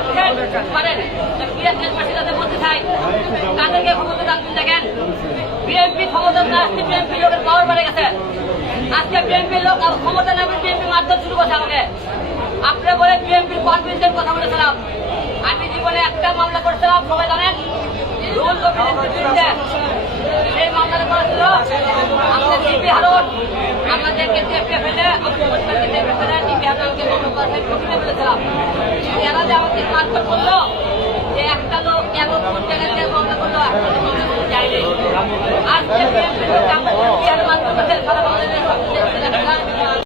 করছেন করেন বিএনপির পাশে যাদের মধ্যে চাই তাদেরকে ক্ষমতা রাখবেন দেখেন বিএনপি ক্ষমতা না আসছে বিএনপি লোকের পাওয়ার বেড়ে গেছে আজকে বিএনপির লোক ক্ষমতা না বিএনপি মারতে শুরু করছে আমাকে আপনি বলে বিএনপির কনভিন্সের কথা বলেছিলাম আমি জীবনে একটা মামলা করছিলাম সবাই জানেন রুল কমিটির বিরুদ্ধে সেই মামলাটা করেছিল আমাদের জিপি হারুন আমাদের কেটিএফ ফেলে আমাদের হারুনকে প্রথমে বলেছিলাম। এরা যে আমাকে মারধর করল, যে একটা লোক কেন কোন জায়গায় যে মামলা করল একটা লোক মজা করতে চাইলে আজকে